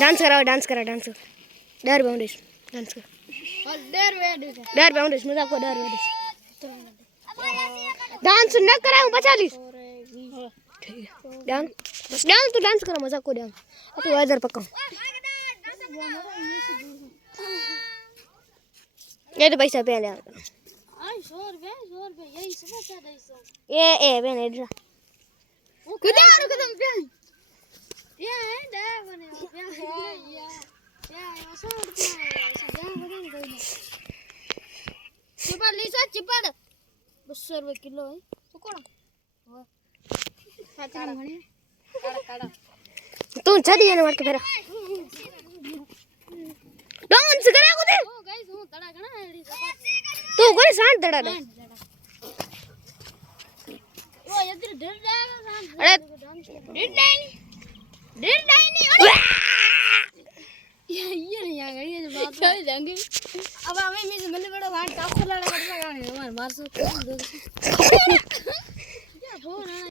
dance कराओ dance डर boundaries dance करो डर बाउंड्रीज मजाक को डर बाउंड्रीज डांस न कराऊं 45 ठीक है डांस बस डांस तू डांस करो मजाक को डांस अब तू इधर पकड़ ये तो पैसा पे ले 100 रुपए यही समझता था इसको ए बेन इधर कुदा कदम पे ये है डा बने या ऐसा चिपड़ लीसा चिपड़ 200 रुपए किलो है तो कोण काड़ा तू छड़ी ने मार के फेरा डांस करे को दे ओ गाइस हूं तड़ा घणा एडी तू कोई शांत तड़ा ओ इधर डर अरे डर नहीं ये नहीं आ गई ये बात चल जाएंगे अब हमें मैंने बड़ा वाट का खोला लगा हमारे मार से क्या हो रहा है